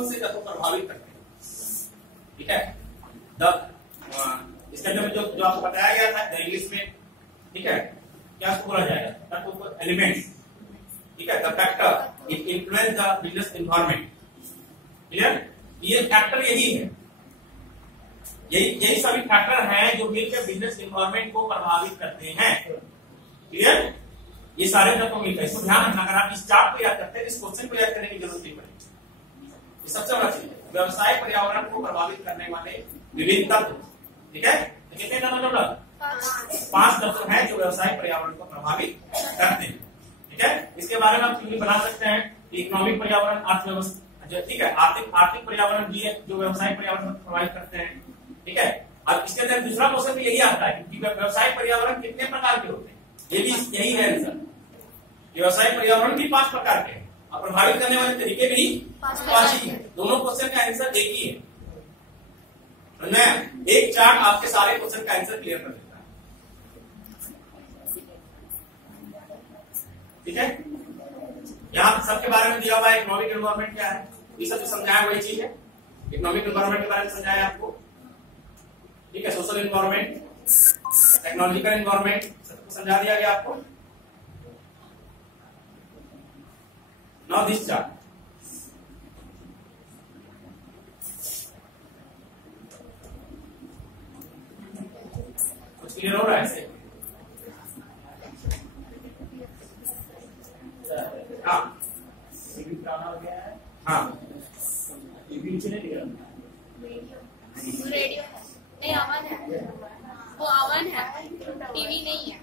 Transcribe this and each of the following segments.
कौन से तत्व प्रभावित करते हैं, ठीक है। इसके अंदर जो जो आपको बताया गया था इंग्लिश में, ठीक है, क्या उसको बोला जाएगा, तत्व को एलिमेंट्स, ठीक है। The factor it influence the business environment, clear. ये फैक्टर यही है, यही सभी फैक्टर हैं जो मिलकर बिजनेस एनवायरनमेंट को प्रभावित करते हैं, क्लियर। ये सारे तत्व मिलकर, इसको ध्यान रखना। अगर आप इस चार्ट को याद करते हैं, इस क्वेश्चन को याद करने की जरूरत नहीं पड़ेगी। ये सबसे बड़ा चीज है, व्यवसाय पर्यावरण को प्रभावित करने वाले विभिन्न तत्व, ठीक है। तो कितने तत्व टोटल? 5 तत्व हैं जो व्यवसाय पर्यावरण को प्रभावित करते हैं, ठीक है। इसके बारे में आप बना सकते हैं इकोनॉमिक पर्यावरण, अर्थव्यवस्था, ठीक है, आर्थिक पर्यावरण भी है जो व्यवसाय पर्यावरण को प्रभावित करते हैं, ठीक है। अब इसके अंदर दूसरा क्वेश्चन भी यही आता है कि व्यवसाय पर्यावरण कितने प्रकार के होते हैं, ये भी यही है आंसर। व्यवसाय पर्यावरण भी 5 प्रकार के हैं और प्रभावित करने वाले तरीके भी 5 ही है। दोनों क्वेश्चन का आंसर एक ही है। एक चार्ट आपके सारे क्वेश्चन का आंसर क्लियर कर देता है, ठीक है। यहाँ सबके बारे में दिया हुआ है। इकोनॉमिक एनवायरनमेंट क्या है, ये सब जो समझाया वही चीज है। इकोनॉमिक एनवायरनमेंट के बारे में समझाया आपको, ठीक है। सोशल एनवायरनमेंट, टेक्नोलॉजिकल एनवायरनमेंट सबको समझा दिया गया आपको। नाउ दिस चार्ट, कुछ क्लियर हो रहा है इससे? हाँ हाँ, रेडियो नहीं, अवन है, वो अवन है, टीवी नहीं है।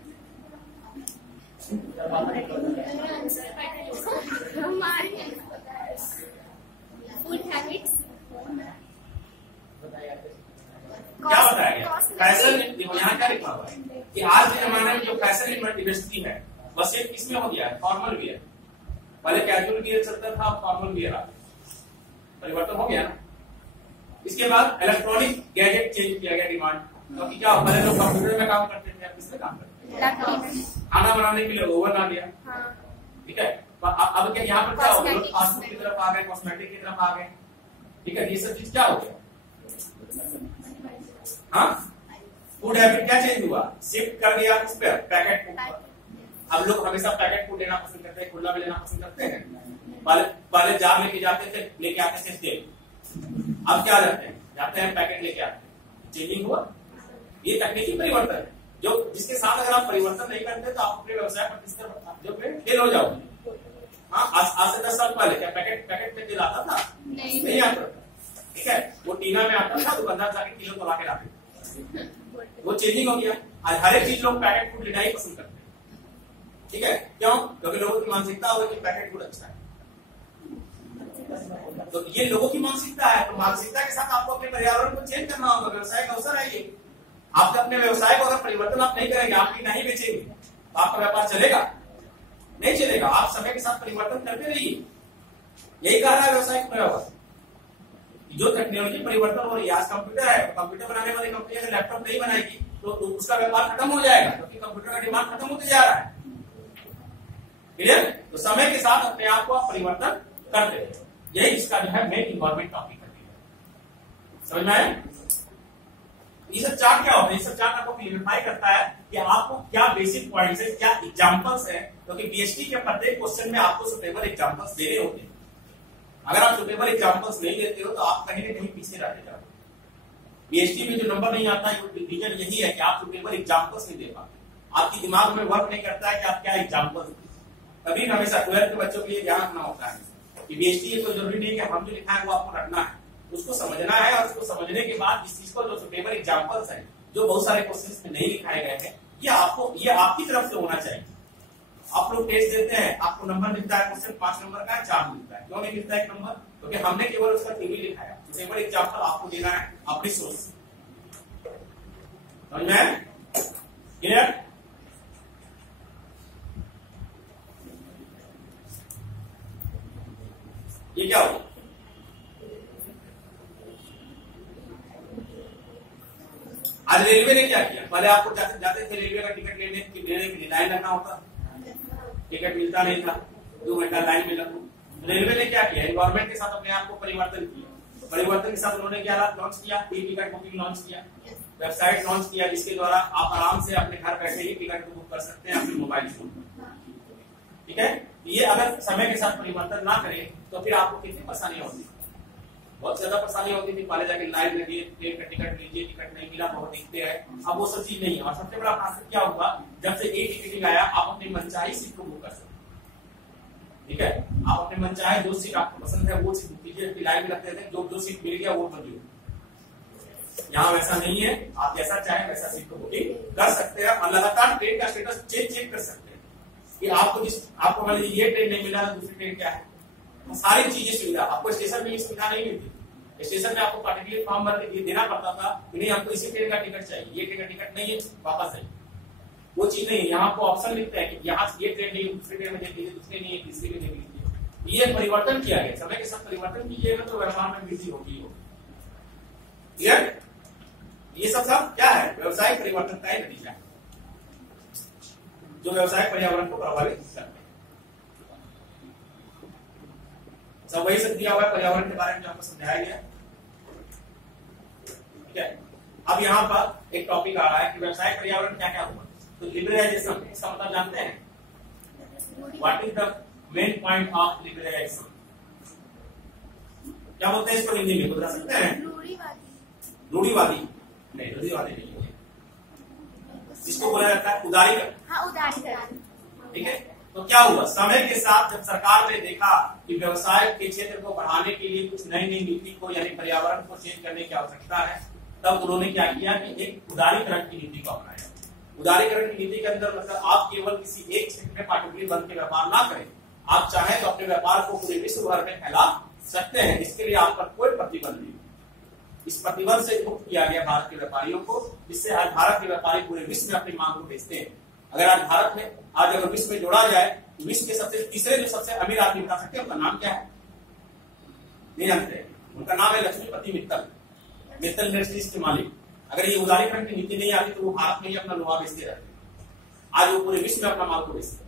फूड हैबिट्स, क्या बताया गया? फैशन, यहाँ क्या लिखा हुआ है कि आज के जमाने में जो फैशन इंडस्ट्री है वह सिर्फ किसमें हो गया है, फॉर्मल वियर। पहले कैजुअल वियर चलता था, फॉर्मल वियर आ गया, परिवर्तन हो गया ना। इसके बाद इलेक्ट्रॉनिक गैजेट चेंज किया गया डिमांड, क्योंकि क्या पहले लोग कंप्यूटर में काम करते थे, अब किसमें काम करते हैं, खाना बनाने के लिए ओवन आ गया, ठीक है। अब क्या यहाँ पर क्या हो गया, फास्ट फूड की तरफ आ गए, कॉस्मेटिक की तरफ आ गए, ठीक है। ये सब चीज क्या हो गया, हाँ, फूड हैबिट क्या चेंज हुआ, शिफ्ट कर गया उस पर पैकेट फूड। अब लोग हमेशा पैकेट फूड लेना पसंद करते हैं, खुला भी लेना पसंद करते हैं। पहले जार लेके जाते थे, लेके आते थे तेल, अब क्या जाते हैं पैकेट लेके आते हैं। चेंजिंग हुआ, ये तकनीकी परिवर्तन है जो जिसके साथ अगर आप परिवर्तन नहीं करते तो आप अपने व्यवसाय प्रतिस्पर्धा फेल हो जाओगे। हाँ, आज से 10 साल पहले क्या पैकेट में तेल आता था? नहीं आता था, ठीक है। वो टीना में आता था, दुकानदार जाके किलो तो लाके लाते, वो चेंजिंग हो गया। आज हर एक चीज लोग पैकेट फूड लेना ही पसंद करते हैं, ठीक है। क्यों? क्योंकि लोगों की मानसिकता हो कि पैकेट फूड अच्छा है, तो ये लोगों की मानसिकता है। तो मानसिकता के साथ आपको अपने पर्यावरण को चेंज करना होगा। व्यवसाय का अवसर है ये। आप अपने व्यवसाय को अगर परिवर्तन आप नहीं करेंगे, आप नहीं बेचेंगे, तो आपका व्यापार चलेगा? नहीं चलेगा। आप समय के साथ परिवर्तन करते रहिए, यही कह रहा है व्यवसाय का पर्यावरण। जो टेक्नोलॉजी परिवर्तन हो रही है, आज कंप्यूटर है, कंप्यूटर बनाने वाली कंपनी अगर लैपटॉप नहीं बनाएगी तो उसका व्यापार खत्म हो जाएगा, क्योंकि कंप्यूटर का डिमांड खत्म होते जा रहा है, क्लियर। तो समय के साथ अपने आप को आप परिवर्तन करते रहे, यही इसका जो है मेन इन्वॉल्वमेंट टॉपिक है। समझ में आया? ये सब चार्ट क्या होता है? ये सब चार्ट आपको क्लियरिफाई करता है कि आपको क्या बेसिक पॉइंट्स है, क्या एग्जांपल्स है, क्योंकि बीएसटी के प्रत्येक क्वेश्चन में आपको सुटेबल एग्जांपल्स देने होते हैं। अगर आप सुटेबल एग्जांपल्स नहीं देते हो तो आप कहीं ना कहीं पीछे रहते जाओगे। बीएसटी में जो नंबर नहीं आता है, रीजन यही है कि आप सुटेबल एग्जांपल्स नहीं दे पाते। आपकी दिमाग में वर्क नहीं करता है कि आप क्या एग्जांपल्स दें। कभी हमेशा 12th के बच्चों के लिए ध्यान रखना होता है कि बीएसटी ये तो जरूरी नहीं है कि हम जो लिखा है वो आपको रखना है, उसको समझना है। और उसको समझने के बाद इस चीज को जो सुटेबल एग्जांपल्स हैं, जो बहुत सारे क्वेश्चंस में नहीं लिखाए गए हैं, ये आपकी तरफ से होना चाहिए। आप लोग टेस्ट देते हैं, आपको नंबर मिलता है, क्वेश्चन 5 नंबर का है, 4 मिलता है। क्यों नहीं मिलता है 1 नंबर? क्योंकि हमने केवल उसका थ्योरी लिखाया। सुटेबल एग्जांपल आपको देना है अपनी सोच से। समझ में? क्लियर? ये क्या होगा? आज रेलवे ने क्या किया, पहले आपको जाते थे रेलवे का टिकट लेने के लिए लाइन लगना होता, टिकट मिलता नहीं था, 2 घंटा लाइन में लगो, रेलवे ने क्या किया, एनवायरमेंट के साथ अपने आप को परिवर्तन किया। तो परिवर्तन के साथ उन्होंने क्या लॉन्च किया, ई टिकट बुकिंग लॉन्च किया, वेबसाइट लॉन्च किया, जिसके द्वारा आप आराम से अपने घर बैठे ही टिकट को बुक कर सकते हैं अपने मोबाइल फोन पर। ठीक है, ये अगर समय के साथ परिवर्तन ना करें तो फिर आपको कितनी परेशानियां होती, बहुत ज्यादा परेशानी होती थी। पहले जाके लाइन लगी, ट्रेन का टिकट लीजिए, टिकट नहीं मिला, बहुत दिखते हैं। अब वो सब चीज नहीं है। और सबसे बड़ा फायदा क्या हुआ, जब से ई टिकटिंग आया आप अपनी मनचाही सीट को बुक कर सकते हैं। ठीक है, आप अपने मनचाहे जो सीट आपको पसंद है वो सीट बुक कीजिए, लाइन में लगते थे, जो सीट मिल गया वो मंजूर। यहाँ वैसा नहीं है, आप जैसा चाहे वैसा सीट को बुकिंग कर सकते हैं और लगातार ट्रेन का स्टेटस चेक कर सकते हैं कि आपको मान लीजिए ये ट्रेन नहीं मिला, दूसरी ट्रेन क्या है, सारी चीजें सुविधा। आपको स्टेशन में ये सुविधा नहीं मिलती। स्टेशन में आपको पार्टिकुलर फॉर्म भर के देना पड़ता था कि नहीं हमको इसी ट्रेन का टिकट चाहिए, ये ट्रेन का टिकट नहीं है वापस आइए, वो चीज नहीं है। यहाँ आपको ऑप्शन मिलता है कि यहाँ ये ट्रेन नहीं, दूसरी ट्रेन में देख लीजिए, दूसरी नहीं है, तीसरी में देख लीजिए। ये परिवर्तन किया गया, समय के साथ परिवर्तन कीजिएगा तो व्यापार में वृद्धि होगी। क्लियर, ये सब क्या है, व्यवसाय परिवर्तन का नतीजा है जो व्यवसाय पर्यावरण को प्रभावित करता है। सब वही सब दिया हुआ है पर्यावरण के बारे में जो आपको समझाया गया। ठीक है, अब यहाँ पर एक टॉपिक आ रहा है कि व्यवसाय पर्यावरण क्या क्या हुआ। तो लिबरलाइजेशन इसका मतलब जानते हैं, what is the main point of liberalization, क्या बोलते हैं इसको हिंदी में बता सकते हैं? रूढ़िवादी नहीं, रूढ़िवादी नहीं है, इसको बोला जाता है उदारीकरण। हाँ, उदारीकरण। ठीक है, तो क्या हुआ, समय के साथ जब सरकार ने देखा कि व्यवसाय के क्षेत्र को बढ़ाने के लिए कुछ नई नई नीति को यानी पर्यावरण को चेंज करने की आवश्यकता है, तब उन्होंने क्या किया कि एक उदारीकरण की नीति को अपनाया। उदारीकरण की नीति के अंदर मतलब आप केवल किसी एक क्षेत्र में पार्टिकुलर बन के व्यापार ना करें, आप चाहें तो अपने व्यापार को पूरे विश्व भर में फैला सकते हैं। इसके लिए आप पर कोई प्रतिबंध नहीं। इस प्रतिबंध से मुक्त किया गया भारत के व्यापारियों को, जिससे आज भारत के व्यापारी पूरे विश्व में अपनी मांग को बेचते हैं। अगर आज भारत में अगर विश्व में जोड़ा जाए तो विश्व के सबसे तीसरे जो सबसे अमीर आदमी बता सकते हैं, उनका नाम क्या है? नहीं जानते? उनका नाम है लक्ष्मीपति मित्तल, मित्तल इंडस्ट्रीज के मालिक। अगर ये उदारीकरण की नीति नहीं आती तो वो भारत में ही अपना लोहा बेचते रहते। आज वो पूरे विश्व में अपना माल को बेचते।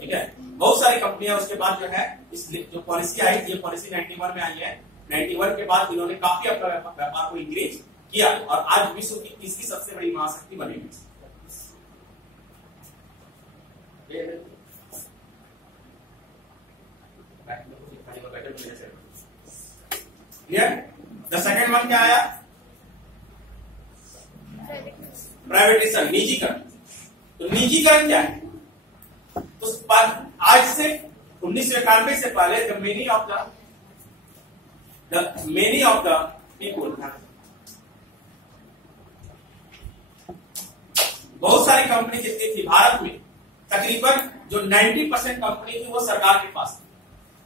ठीक है, बहुत सारी कंपनियां उसके बाद जो है इस जो पॉलिसी आई, ये पॉलिसी 91 में आई है। 91 के बाद इन्होंने काफी अपना व्यापार को इंक्रीज किया और आज विश्व की तीसरी सबसे बड़ी महाशक्ति बनी हुई। द सेकेंड वन क्या आया? प्राइवेटाइजेशन, निजीकरण। तो निजीकरण क्या है? तो आज से 1991 से पहले the many of the people, बहुत सारी कंपनी जितनी थी भारत में, तकरीबन जो 90% कंपनी थी वो सरकार के पास थी।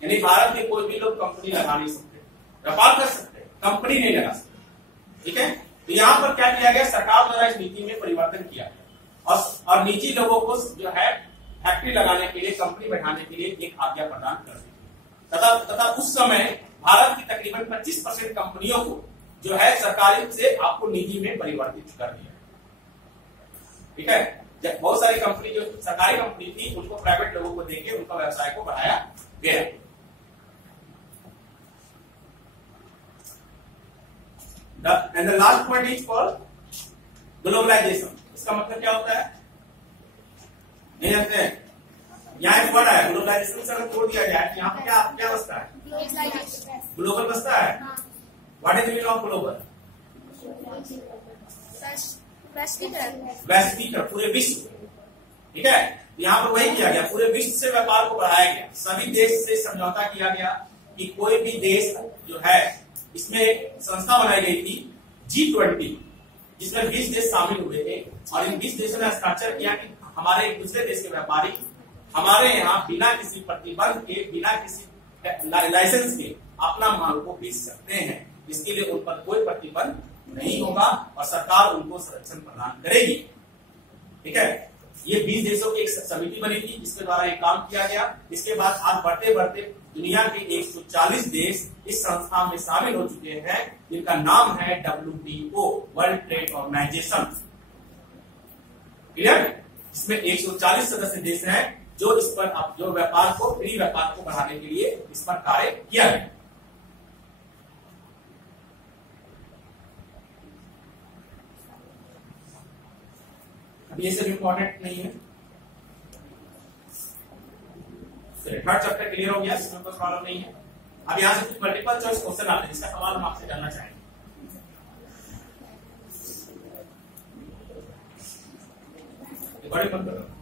यानी भारत में कोई भी लोग कंपनी लगा नहीं सकते, व्यापार कर सकते, कंपनी नहीं लगा सकते। ठीक है, तो यहाँ पर क्या किया गया, सरकार द्वारा इस नीति में परिवर्तन किया गया और निजी लोगों को जो है फैक्ट्री लगाने के लिए, कंपनी बैठाने के लिए एक आज्ञा प्रदान कर दी। तथा उस समय भारत की तकरीबन 25% कंपनियों को जो है सरकारी से आपको निजी में परिवर्तित कर दिया। ठीक है, जब बहुत सारी कंपनी जो सरकारी कंपनी थी उनको प्राइवेट लोगों को देके उनका व्यवसाय को बढ़ाया गया। And the last point is called globalization. इसका मतलब क्या होता है? नहीं जानते हैं? यहाँ एक वर्ड है ग्लोबलाइजेशन से अगर छोड़ दिया जाए तो यहाँ पर क्या बसता है? ग्लोबल बसता है। What is meaning of global? वैश्वीकरण, पूरे विश्व। ठीक है, यहाँ पर वही किया गया, पूरे विश्व से व्यापार को बढ़ाया गया। सभी देश से समझौता किया गया कि कोई भी देश जो है, इसमें एक संस्था बनाई गई थी G20, जिसमें 20 देश शामिल हुए थे और इन 20 देशों ने हस्ताक्षर किया कि हमारे एक दूसरे देश के व्यापारी हमारे यहाँ बिना किसी प्रतिबंध के, बिना किसी लाइसेंस के अपना माल को बेच सकते हैं। इसके लिए उन पर कोई प्रतिबंध नहीं होगा और सरकार उनको संरक्षण प्रदान करेगी। ठीक है, ये 20 देशों की एक समिति बनी थी जिसके द्वारा एक काम किया गया। इसके बाद आज बढ़ते बढ़ते दुनिया के 140 देश इस संस्था में शामिल हो चुके हैं, जिनका नाम है WTO, world trade organization. Clear? इसमें 140 सदस्य देश हैं जो इस पर जो व्यापार को फ्री व्यापार को बढ़ाने के लिए इस पर कार्य किया गया। अब ये सब इंपॉर्टेंट नहीं है। थर्ड चैप्टर क्लियर हो गया, इसमें कोई प्रॉब्लम नहीं है। अब यहां से कुछ मल्टीपल चॉइस क्वेश्चन आते हैं जिसका सवाल हम आपसे जानना चाहेंगे। बड़ी बंद करो।